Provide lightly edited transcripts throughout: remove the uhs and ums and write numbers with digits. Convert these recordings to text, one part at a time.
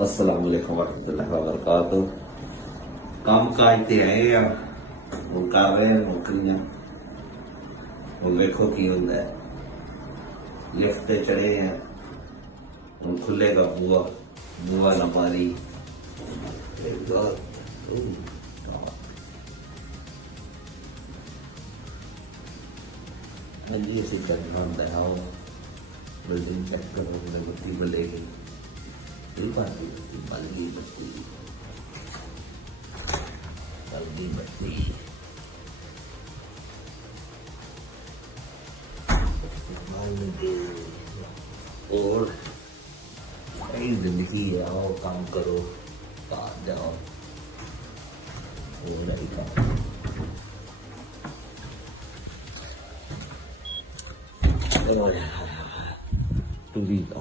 अस्सलाम वालेकुम वरहमतुल्लाहि वबरकातुह। काम काज ते आए आ, वो कर रहे हैं नौकरियां। वो देखो की होंदा है। लिफ्ट पे चढ़े हैं, हम खुलेगा बुआ, बुआ ना मारी। जी असं करना होंदा है। आओ बिल्डिंग चेक करो, बत्ती बलेगी, बल गई बत्ती, बल गई बत्ती। और यही जिंदगी है। आओ काम करो, बाहर जाओ, और नहीं काम। तुरी तो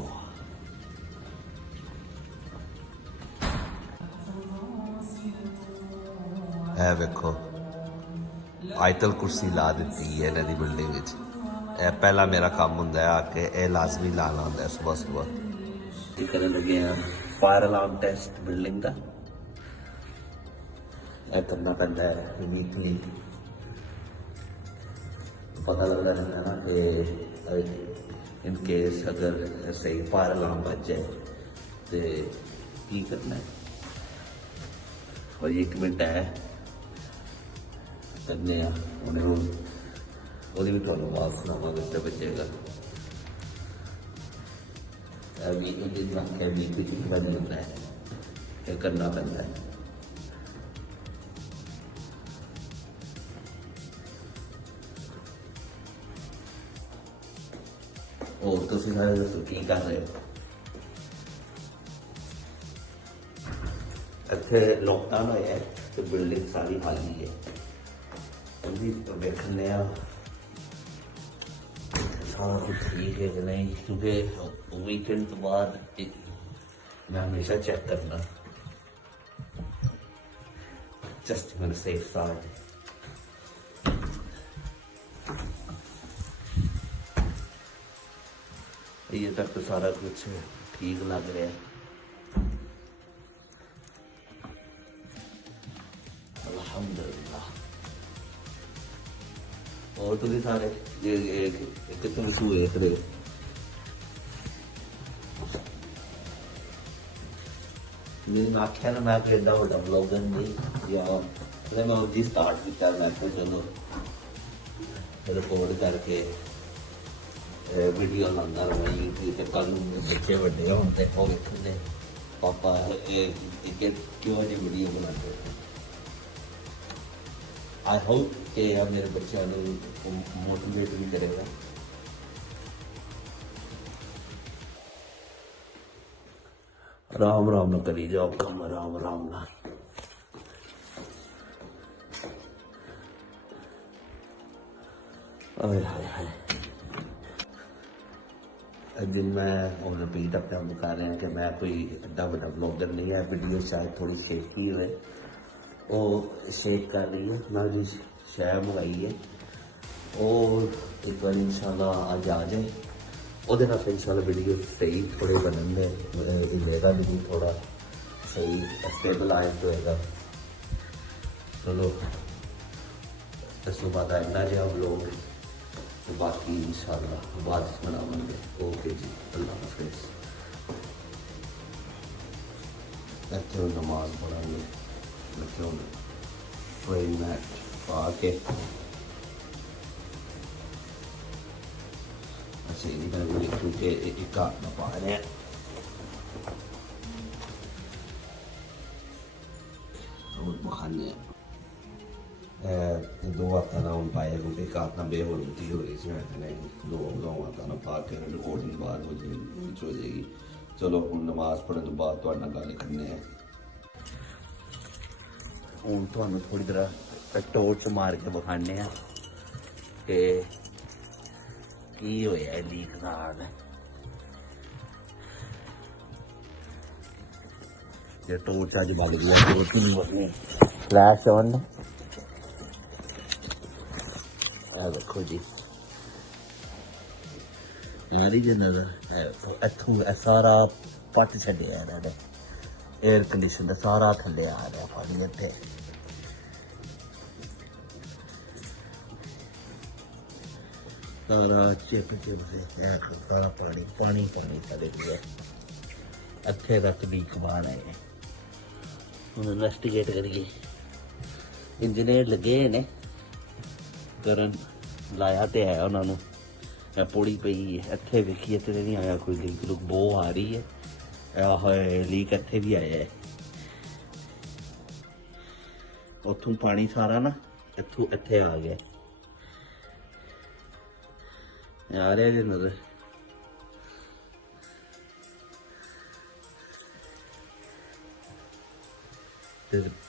है वेखो आयतल कुर्सी ला दी है इन्हों की बिल्डिंग। पहला मेरा काम होंगे आके ये लाजमी लाना होंगे सुबह सुबह। कर लगे हैं फायर अलार्म टेस्ट बिल्डिंग का। यह करना पैदा है वीकली। पता लगता रहता है ना कि इन केस अगर सही फायर अलार्म बच जाए तो की करना है। और 1 मिनट है करने उन्हें भी थोड़ा आवाज सुनावा तो बचेगा। अभी कुछ बंद होता है, क्या करना पैदा है। और तो सारे दसो की कर रहे हो। इतने लॉकडाउन होया है तो बिल्डिंग सारी खाली है। अभी तो देखने सारा कुछ ठीक है कि नहीं, क्योंकि वीकेंड तो बाद मैं हमेशा चेक करना जस्ट मेरे सेफ साइड। ये तक तो सारा कुछ ठीक लग रहा है। अल्हम्दुलिल्लाह। और तो भी सारे कितने मशहूर है इतने। मैंने आख्या ना मैं कोई एडा बड़ा ब्लॉगर नहीं, या मैं उसी स्टार्ट किया। मैं तो चलो रिकॉर्ड करके वीडियो लाना रहा यूट्यूब पर। कल बच्चे बड़े होते हो वेखते पापा क्यों नहीं वीडियो बनाते। आई होप कि मेरे बच्चों को मोटिवेट भी करेगा। आराम आराम ना करी जाओ काम, आराम आराम ना। हाय हाय हाय। दिन मैं और रिपीट अपने आप बता रहे हैं कि मैं कोई एड्डा बड़ा ब्लॉगर नहीं है। वीडियो शायद थोड़ी शेकी हुए, वो शेक कर रही है। मैं जो शय मंगाई है और एक बार इंशाल्लाह आज आ जाए, वो इंशाल्लाह वीडियो सही थोड़े बनने मेरा भी थोड़ा सही स्टेबल आए तो होगा। चलो इस बाद इन्ना जहा लोग तो बाकी इंशाल्लाह बाद बनावेंगे। ओके जी, अल्लाह हाफिज़। इतने नमाज पढ़ाएंगे क्यों प्रेइंग मैट पा के। अच्छा इधर भी क्योंकि एक हाथ में पा रहे हैं और बखाने दो हाथ ना हम पाए, क्योंकि एक हाथ ना बेहोलती हो रही थी। मैं दो हाथ ना पा के रिकॉर्डिंग बाद हो जाएगी। चलो हम नमाज पढ़ने तो बाद गल करने हैं। हूँ तो थोड़ी देर टोर्च मार के बखाने की होया लीक नाल। जो टोर्च अज बग गई फ्लैश ऑन। देखो जी यारी जो नजर इतों सारा पट छड़िया इन्होंने। एयर कंडीशनर सारा थल्ले आ रहा पानी इत्थे। सारा चिप चिप से सारा पानी पानी पानी सारे लिए इत्थे तक लीक बाहर आए। हम इन्वेस्टिगेट करिए। इंजीनियर लगे ने करन लाया तो है उन्होंने पौड़ी पई है इत्थे वेखिए इत्थे नहीं आया कोई लीक लुक बो आ रही है लीक इत्थे भी आया है उथों पानी सारा ना इत्थों इत्थे आ गया आ रहा जी नजर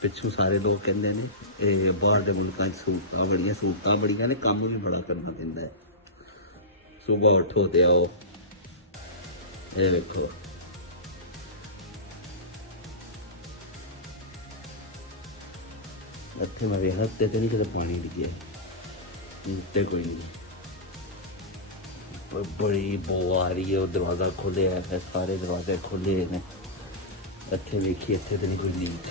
पिछू सारे लोग कहते हैं बाहर के मुल्कों सहूलत बड़िया ने काम भी बड़ा करना पैंदा है। सुबह उठो तो आओ ये देखो इतने मैं वेखा उत्ते तो नहीं कितने पानी डिगे उत्ते कोई नहीं बड़ी बो आ रही है। वो दरवाज़ा खोले है फिर सारे दरवाजे खोले ने इतने वेखिए इतने तो नहीं कोई लीक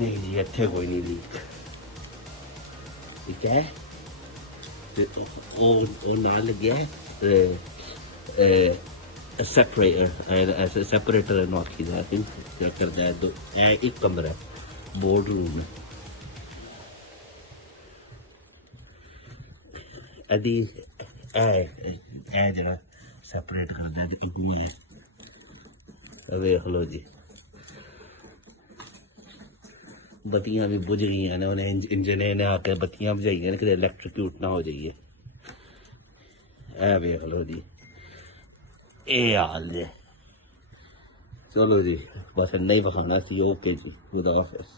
नहीं जी इतने कोई नहीं लीक ठीक है। वो ना लगे सैपरेटर नौकी दा क्या करता है तो एक कमरा है बोर्ड रूम है अदी जरा सैपरेट करता है घूमिए वेख लो जी बत्तियां भी बुझ गई ने उन्हें इंजीनियर ने आके बत्तियां बुझाई ने कि इलैक्ट्रिक्यूट ना हो जाइए वेख लो जी ये हाल है। चलो जी बस नहीं बखाना सी ओके जी खुदा हाफिज़।